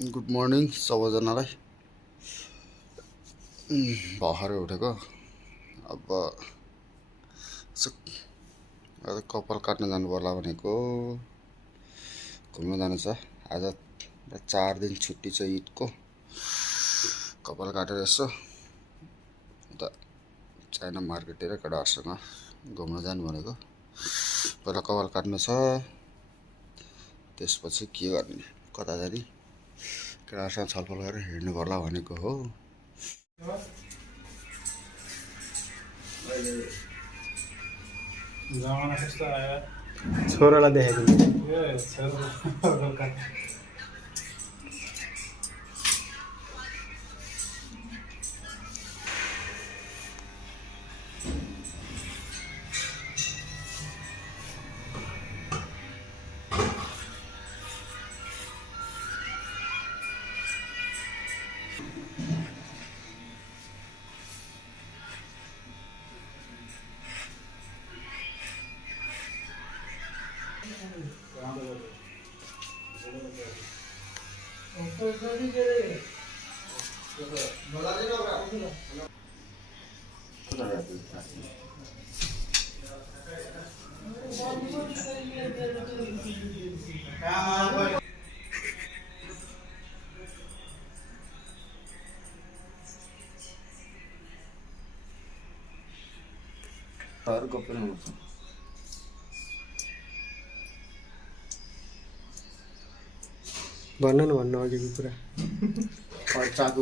Good morning सबैजनालाई। भर्खरै उठेको। अब कपाल काट्न जानु पर्ला भनेको। घुम्न जानु छ आज। 4 दिन छुट्टी छ ईदको। कपाल काटेर यसो उता चाइना मार्केटतिर केटाहरूसँग घुम्न जानु भनेको। पहिला कपाल काट्नु छ, त्यसपछि के गर्ने, कता जाने, केटाहरूसँग छलफल गरेर हिँड्नु पर्ला भनेको हो। जमाना कस्तो आयो छोरालाई देखेको भन्न न भन्नु अघिको कुरा। चाकु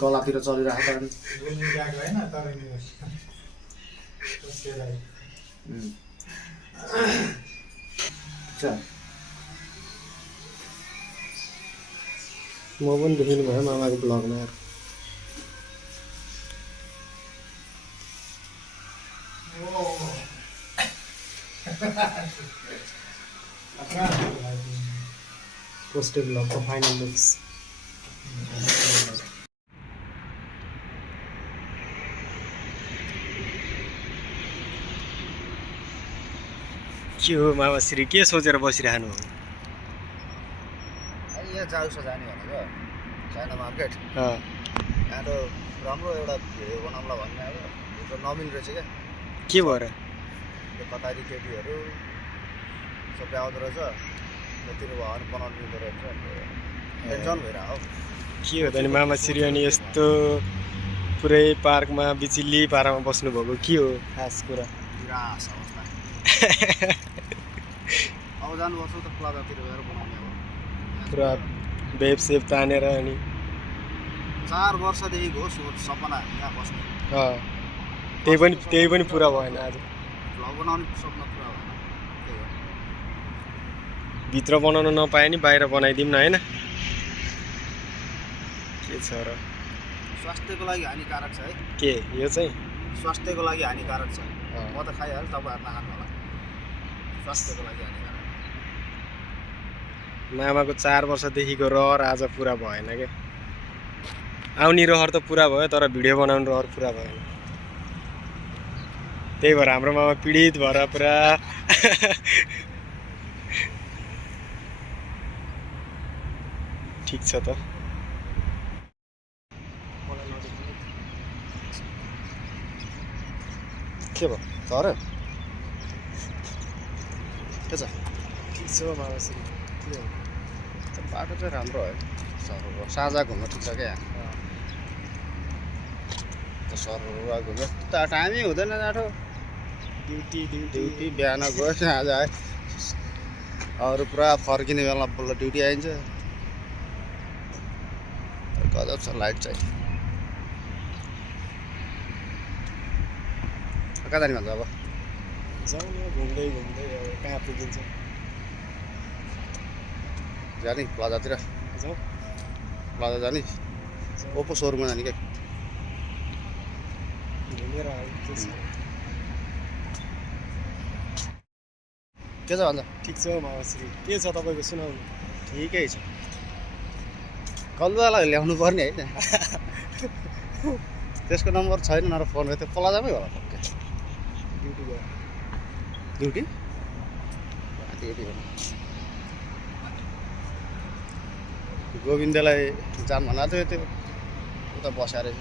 गलातिर चलिरहेको म पनि देखिनु भयो मामाको ब्लगमा। पोस्टेड ब्लगको फाइनल लुक्स। के हो मामाश्री, के सोचेर बसिरहनु हो? यहाँ जाउसा जाने भनेको चाइना मार्केट। यहाँ त राम्रो एउटा भिडियो बनाउँला भन्ने अब भिडियो नमिल रहेछ क्या। के भएर? त्यो कतारी केटीहरू सबै आउँदो रहेछ, जतिले भयो भने बनाउनु मिल्दो रहेछ। टेन्सन भइरहेको हौ। के हो त नि मामाश्री, अनि यस्तो पुरै पार्कमा बिचिल्ली पारामा बस्नुभएको के हो खास कुरा? निराश अवस्था। अब जानुपर्छ त प्लाजातिर गएर बनाउने अब। पुरा बेब सेब तानेर अनि 4 वर्षदेखिको हो सपना यहाँ बस्ने। त्यही पनि पुरा भएन आज। भ्लग बनाउने सपना पुरा भएन। त्यही हो। भित्र बनाउन नपाए नि बाहिर बनाइदिउँ न, होइन? के छ र? स्वास्थ्यको लागि हानिकारक छ है। के यो चाहिँ स्वास्थ्यको लागि हानिकारक छ। म त खाइहाल्छु, तपाईँहरू नखानु होला। स्वास्थ्यको लागि हानिकारक। मामाको 4 वर्षदेखिको रहर आज पुरा भएन क्या। आउने रहर त पुरा भयो, तर भिडियो बनाउने रहर पुरा भएन। त्यही भएर हाम्रो मामा पीडित भएर पुरा ठिक छ त। के भयो झऱ्यो? के छ? ठिक छ मामाश्री। के हो? बाटो चाहिँ राम्रो है। सरहरू साँझ घुम्न ठिक छ क्या यहाँ। सरहरू घुम्यो त टाइमै हुँदैन। बाटो ड्युटी बिहान गयो साँझ आयो। अरू पुरा फर्किने बेला बल्ल ड्युटी आइन्छ। गजब छ लाइट चाहिँ। कहाँ जाने भन्छ अब? जाउँ न घुम्दै घुम्दै अब कहाँ पुगिन्छ। जाने प्लाजातिर? जाउँ प्लाजा जाने? ओप्पो सोरुममा जाने क्या? घुमेर आयो। के छ भन्छ? ठिक छ मामाश्री। के छ तपाईँको सुनाउनु? ठिकै छ। कलुवालाई ल्याउनु पर्ने होइन। त्यसको नम्बर छैन न र फोन गर्यो। त्यो प्लाजामै होला पक्का। ड्युटी गयो। ड्युटी? ड्युटी गोविन्दलाई जाम भन्दा थियो त्यो उता बस्या रहेछ।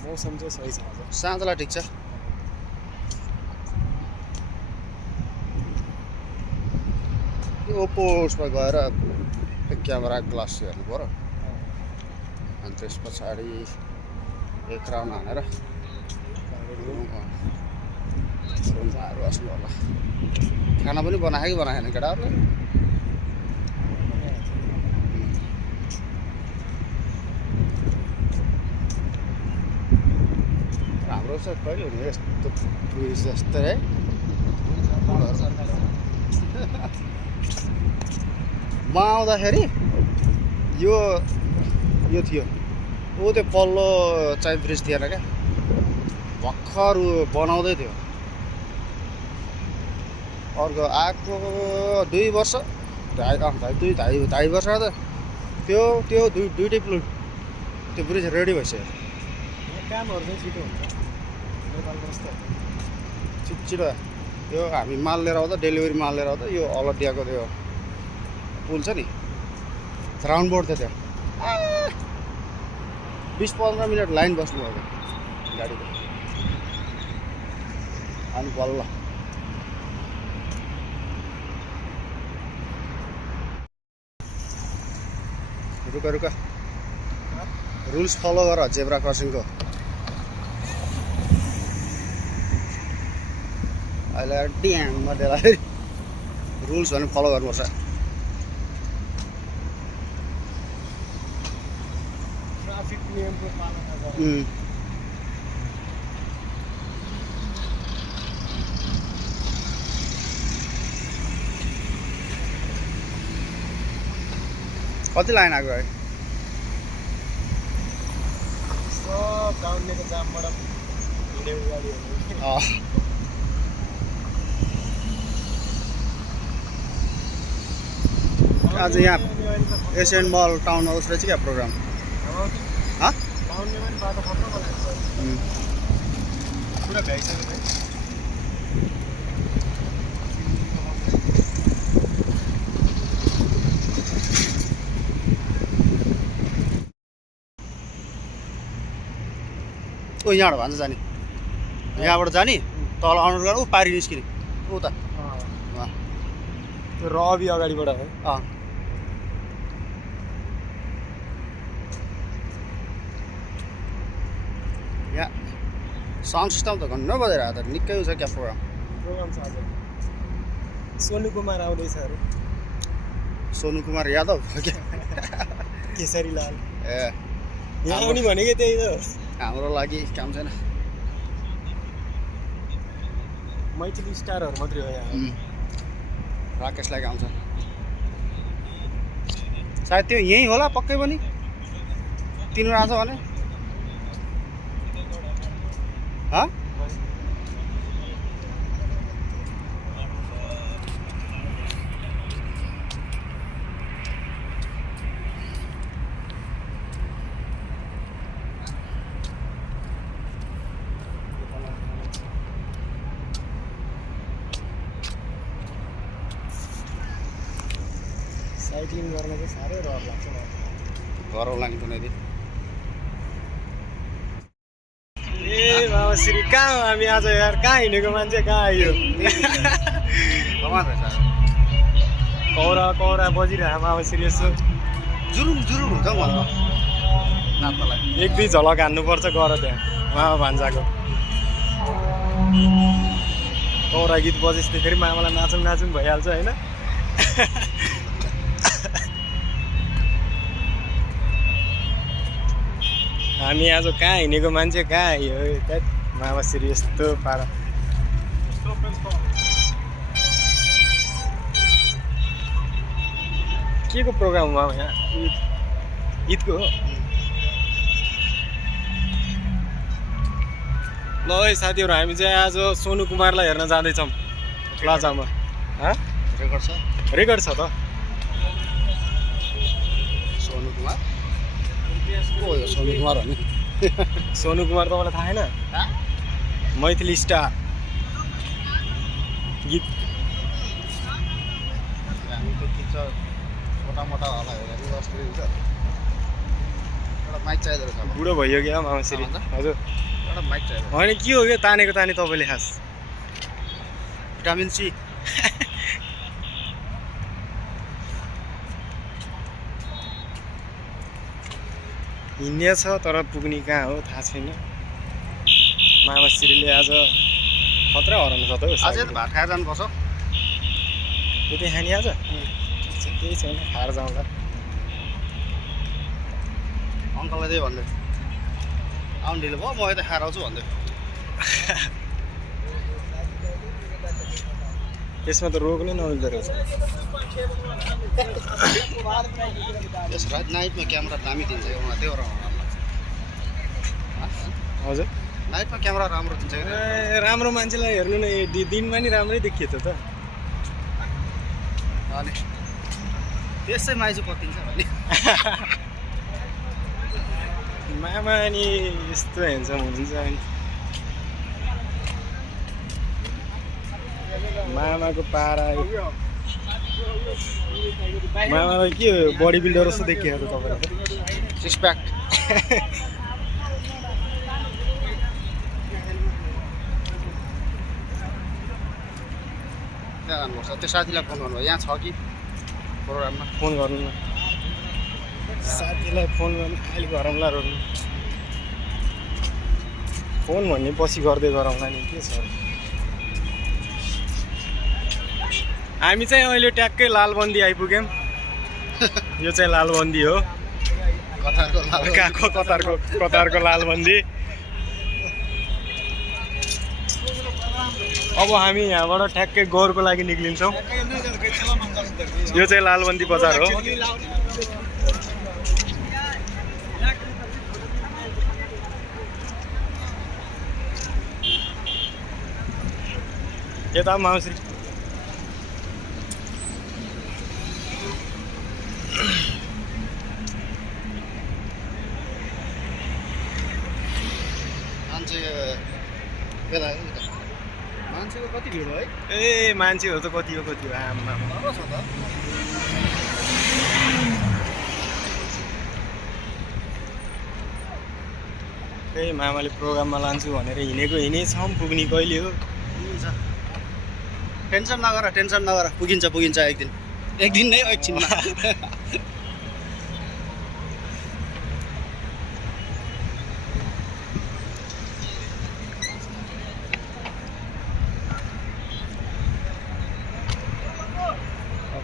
मौसम चाहिँ सही छ आज। साँझलाई ठिक छ। ओप्पो उसमा गएर क्यामेरा ग्लास हेर्नु पऱ्यो अनि त्यस पछाडि एक राउन्ड हानेर रुमहरू बस्नु होला। खाना पनि बनायो कि बनाएन केटाहरूले? हाम्रो चाहिँ कहिले हुने यस्तो टुरिस्ट जस्तै है। म आउँदाखेरि यो थियो ऊ त्यो पल्लो चाहिँ ब्रिज थिएन क्या, भर्खर बनाउँदै थियो। अर्को आएको 2 वर्ष ढाई वर्ष त त्यो दुइटै प्लुट त्यो ब्रिज रेडी भइसक्यो। कामहरू चाहिँ छिटो हुन्छ नेपालको जस्तो छिटो। यो हामी माल लिएर आउँदा डेलिभरी माल लिएर आउँदा यो अलटियाको त्यो पुल छ नि, राउन्ड बोर्ड थियो त्यहाँ 20-15 मिनट लाइन बस्नु भयो गाडीको। अनि बल्ल रुका रुल्स फलो गर जेब्रा क्रसिङको। अहिले ड्याङमा त्यसलाई रुल्स भने फलो गर्नुपर्छ। ट्राफिक नियमको पालना गर। कति लाइन आएको है? सब गाउँलेको जामबाट हिँडेको गाडीहरू। आज यहाँ एसियन मल टाउन हाउस रहेछ क्या प्रोग्राम। गाउँले पनि बाटो खत्म बनाएको छ पुरा भ्याइसक्यो है। ओ यहाँबाट भन्छ जाने, यहाँबाट जाने तल अनुर गर्नु पारी निस्किने उता त्यो रबी अगाडिबाट है। यहाँ साउन्ड सिस्टम त घन्न बजेर आएको त निकै छ क्या प्रोग्राम छ आज। सोनु कुमार आउँदैछ अरे। सोनु कुमार यादव केसरी लाल ए यहाँ आउने भनेको त्यही त हाम्रो लागि काम छैन। मैथिली स्टारहरू मात्रै हो यहाँ। राकेशलाई आउँछ सायद त्यो यहीँ होला पक्कै पनि। तिनीहरू आउँछ भने साइक्लिङ गर्न चाहिँ साह्रै रहर लाग्छ मलाई। घरौँला नि कुनै दिन। ए बाबा श्री कहाँ हो हामी आज यार? कहाँ हिँडेको मान्छे कहाँ आयो? कौरा बजिरहेको बाबा श्री यसो जुरुम हुन्छ मलाई नाच्नलाई। 1-2 झलक हान्नुपर्छ गर त्यहाँ मामा भान्जाको। कौरा गीत बजेपछि फेरि मामालाई नाचौँ भइहाल्छ होइन। हामी आज कहाँ हिँडेको मान्छे कहाँ आयो त्यहाँ मामा श्री यस्तो पारा। के को प्रोग्राम हो यहाँ? ईदको हो। ल है साथीहरू हामी चाहिँ आज सोनु कुमारलाई हेर्न जाँदैछौँ प्लाजामा। रेकर्ड छ त। सोनु कुमार सोनु कुमार हो नि। सोनु कुमार तपाईँलाई थाहा छैन? मैथिली स्टार गीत छोटा मोटा होला एउटा माइक चाहिँदो रहेछ बुढो भइयो क्या मामाश्री हजुर एउटा माइक चाहियो होइन के हो क्या तानेको ताने तपाईँले खास भिटामिन सी हिँड्ने छ तर पुग्ने कहाँ हो थाहा छैन मामाश्रीले आज खतरा हराउनु छ त हौ आज त भात खाएर जानुपर्छ त्यति खाने आज ठिक छ केही छैन खाएर जाउँला अङ्कललाई त्यही भन्दै आउनु ढिलो भयो म यता खाएर आउँछु भन्दै त्यसमा त रोक्नै नमिल्दो रहेछ यस रात नाइटमा क्यामेरा दामी दिन्छ क्या उहाँ त्यो हजुर नाइटमा क्यामेरा राम्रो दिन्छ क्या ए राम्रो मान्छेलाई हेर्नु न दिनमा नि राम्रै देखियो त अनि त्यसै माइजू पत्तिन्छ भन्ने मामा नि यस्तो हेन्सम हुनुहुन्छ अनि मामाको पारा मामालाई के बडी बिल्डर जस्तो देखियो त तपाईँलाई सिक्स प्याक त्यहाँ जानुपर्छ त्यो साथीलाई फोन गर्नु यहाँ छ कि प्रोग्राममा फोन गर्नु न साथीलाई फोन गर्नु अहिले गरौँला रोक्नु फोन भन्ने पछि गर्दै गरौँला नि के छ हामी चाहिँ अहिले ट्याक्कै लालबन्दी आइपुग्यौँ यो चाहिँ लालबन्दी हो कतारको लालबन्दी अब हामी यहाँबाट ठ्याक्कै गौरको लागि निक्लिन्छौँ यो चाहिँ लालबन्दी बजार हो यता माउश्री मान्छेको कति भिड हो है ए मान्छेहरू त कति हो आमा छ त त्यही मामाले प्रोग्राममा लान्छु भनेर हिँडेछौँ पुग्ने कहिले हो टेन्सन नगर पुगिन्छ एक दिन नै एकछिनमा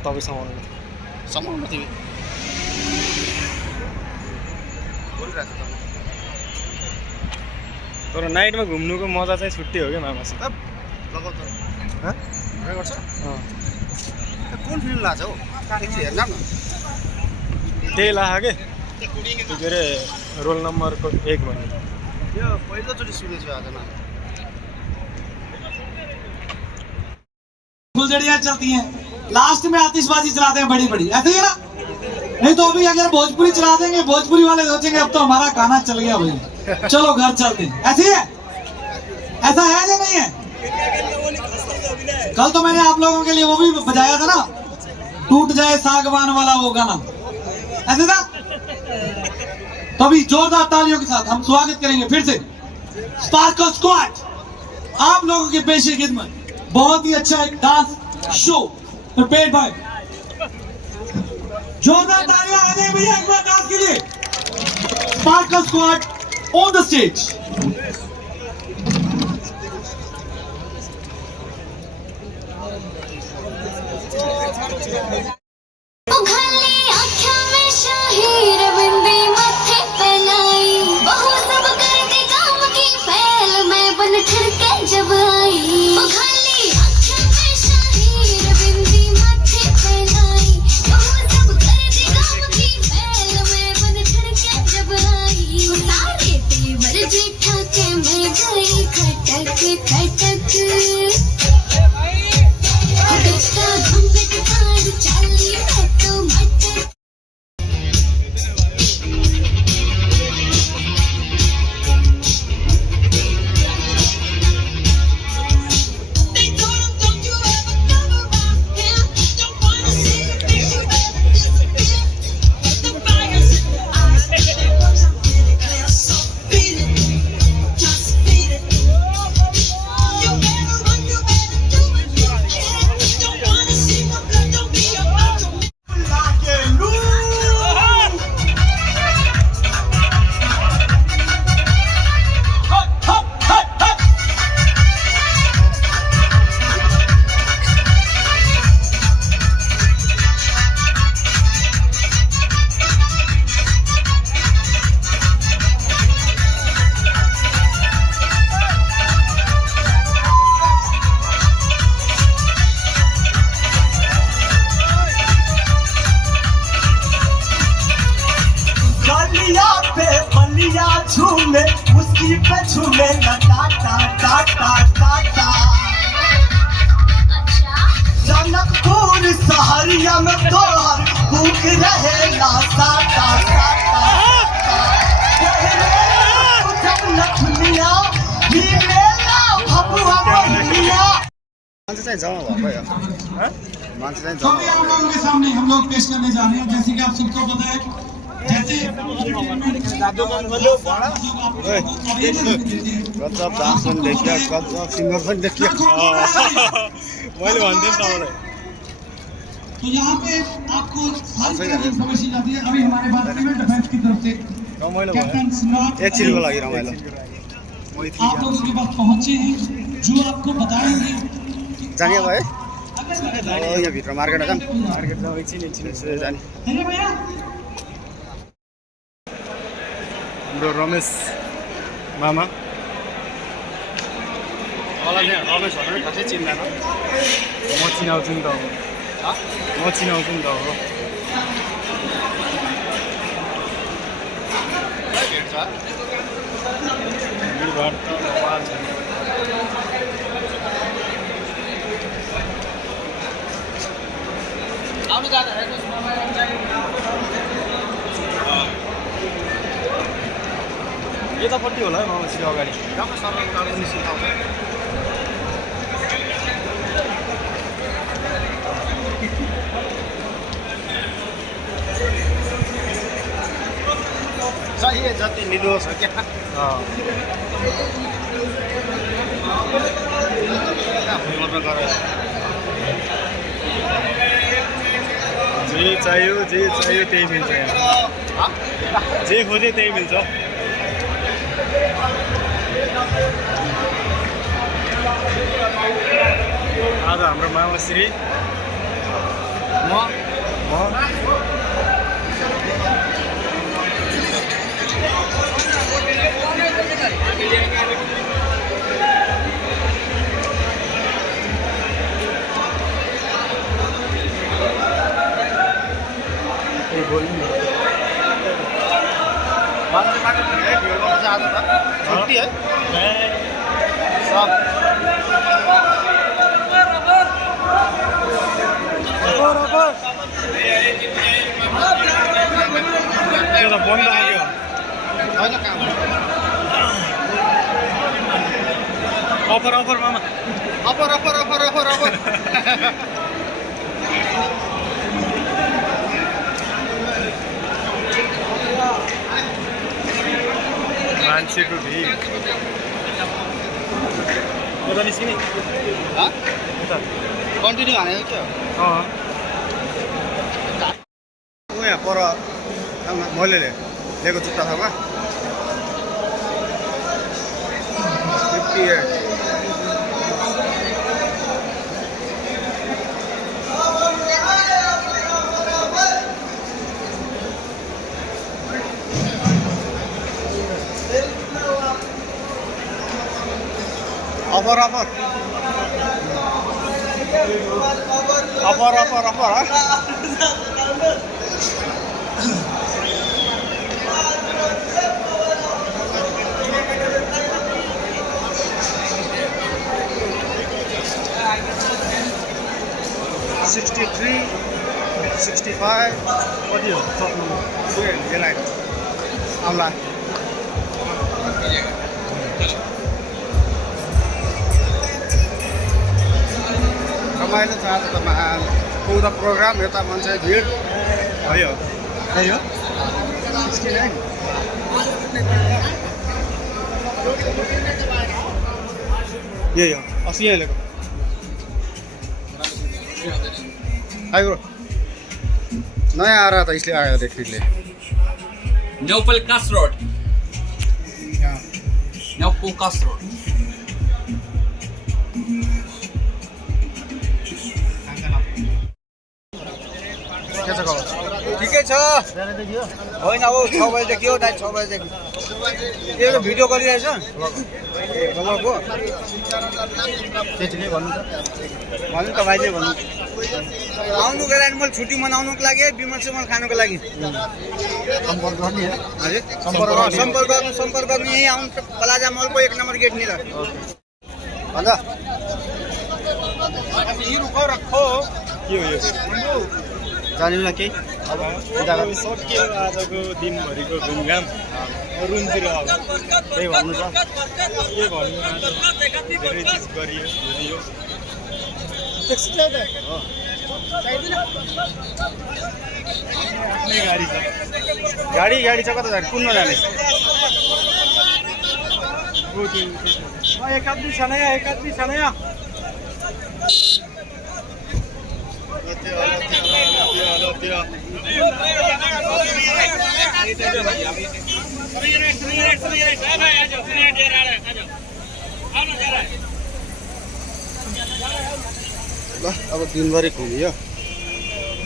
तपाईँ समाउनु तिमी तर नाइटमा घुम्नुको मजा चाहिँ छुट्टै हो क्या मामासित कुन फिल्म लाग्छ हौ हेर्न न त्यही लाख के अरे रोल नम्बरको 1 भन्ने यो पहिलोचोटि सुनेछु आज न फुलझड़ियाँ चलती हैं लास्ट में आतिशबाजी चलाते हैं बड़ी बड़ी ऐसे ही ना नहीं तो अभी अगर भोजपुरी चला देंगे भोजपुरी वाले सोचेंगे अब तो हमारा गाना चल गया भाई चलो घर चलते हैं ऐसे ही है ऐसा है या नहीं है कल तो मैंने आप लोगों के लिए वो भी बजाया था ना टूट जाए सागवान वाला वो गाना ऐसे था तो अभी जोरदार तालियों के साथ हम स्वागत करेंगे फिर से स्पार्कल स्क्वाड आप लोगों के पेशे खिदमत बहुत ही अच्छा एक डांस शो प्रिपेयर्ड बाय जोरदार तालियां आ जाए भैया एक बार डांस के लिए sparkle squad on the stage जब आई खटक झूमे उसकी पे झूमे टाटा टाटा टाटा जनकपुर सहरिया में तोहर भूख रहे ना साटा साटा जब लखनिया ही मेला भगवा बनिया मान्छे चाहिँ जमा भएको यो मान्छे चाहिँ तो जमा भी आप लोगों के सामने हम लोग पेश करने जा रहे हैं जैसे कि आप सबको पता है जैसे गजब डान्स पनि देखियो गजब सिङ्गर पनि देखियो मैले भन्दै तपाईँलाई तो यहाँ पे आपको सारी तरह की इन्फॉर्मेशन जाती है। अभी हमारे पास सिविल डिफेंस की तरफ से रमाइलो भयो कैप्टन स्मार्ट एकछिनको लागि रमाइलो आप लोगों के पास पहुँचे हैं जो आपको बताएंगे जाने भयो यहाँ भित्र मार्केट जाऊँ मार्केट जाउँ एकछिन जाने अरे भैया हाम्रो रमेश मामा मलाई चाहिँ रमेश भनेर खासै चिन्दैन म चिनाउँछु नि त अब म चिनाउँछु नि त अब भेट्छ भिडभाड त आवाज छैन। यतापट्टि होला है मामा सिधै अगाडि चाहिए जति निर्दोष हो क्या जे चाहियो त्यही मिल्छ यहाँ जे खोजे त्यही मिल्छ आज हाम्रो मामाश्री म छुट्टी है त्यो त बन्द आयो अफर मामा अफर मान्छेको भिड यता निस्किने कन्टिन्यू हानेको क्या ऊ यहाँ पर मैले लिएको जुत्ता थाहा 58 अफर $63, $65 कति हो सक्नु यसलाई आउला रमाइलो छ आज त महान उता प्रोग्राम यता मान्छे भिड भयो त्यही हो 69 यही हो अस्ति यही लिएको आयो नयाँ आएर त इसलिए आयो देखिले Neopolcas Road. Neopolcas Road. के छ खबर ठिकै छ होइन अब 6 बजेदेखि हो 6 बजेदेखि यो भिडियो गरिरहेछ ब्लगको त्यति नै भन्नु त भाइले भन्नु आउनुको लागि मैले छुट्टी मनाउनुको लागि विमल सिमल खानुको लागि सम्पर्क गर्ने होइन हजुर सम्पर्क गर्नु यहीँ आउनु प्लाजा मलको 1 नम्बर गेट निर भन्दा के हो यो जाने बेला केही अब सक्यो आजको दिनभरिको घुमघाम रुमतिर अब त्यही भन्नु छ के भन्नु आज धेरै चिज गरियो घुमियो आफ्नै गाडी छ गाडी छ कता जाने कुन नजाने एक आदमी छ नयाँ ल अब दिनभरि घुमियो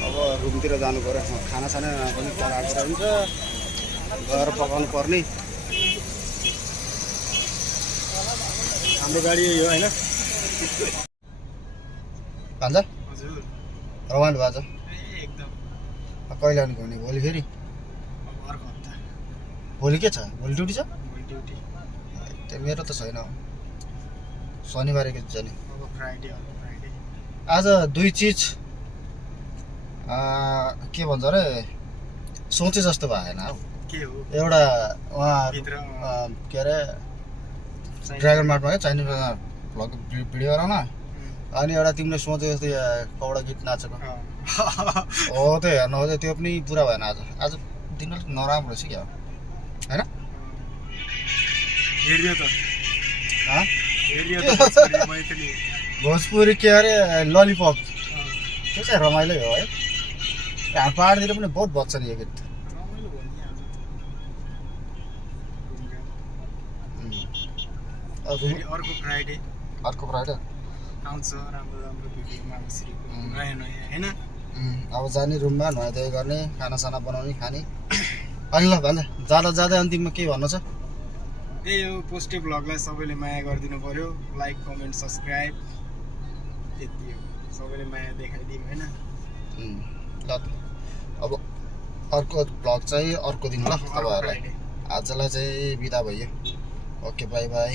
अब रुमतिर जानु पर्यो खानासाना पनि पकाएको हुन्छ गएर पकाउनु पर्ने हाम्रो गाडी यो होइन भान्जा हजुर रमाइलो भएको छ एकदम कहिले आउने घुम्ने भोलि फेरि अर्को हप्ता भोलि के छ भोलि ड्युटी छ ड्युटी त्यो मेरो त छैन शनिबार के जाने अब फ्राइडे आज दुई चिज के भन्छ अरे सोचे जस्तो भएन हौ के हो एउटा उहाँ भित्र के अरे ड्रागन मार्टमा क्या चाइनिज भ्लग भिडियो गराउन अनि एउटा तिमीले सोचे जस्तो कौडा गीत नाचेको हो त्यो हेर्नु हो त्यो पनि पुरा भएन आज दिन अलिक नराम्रो रहेछ क्या होइन हेरियो त मैथिली भोजपुरी के अरे ललिपप त्यो चाहिँ रमाइलो हो है यहाँ पाहाडतिर पनि बहुत बज्छ नि यो गीत अर्को फ्राइडे आउँछ राम्रो भिडियोमा नयाँ होइन अब जाने रुममा नुहाइधुवाइ गर्ने खानासाना बनाउने खाने अनि ल भन्छ जाँदै अन्तिममा के भन्नु छ त्यही हो पोस्टे भ्लगलाई सबैले माया गरिदिनु पर्यो लाइक कमेन्ट सब्सक्राइब त्यति हो सबैले माया देखाइदिउँ होइन ल अब अर्को भ्लग चाहिँ अर्को दिन ल तपाईँहरूलाई आजलाई चाहिँ बिदा भयो ओके बाई बाई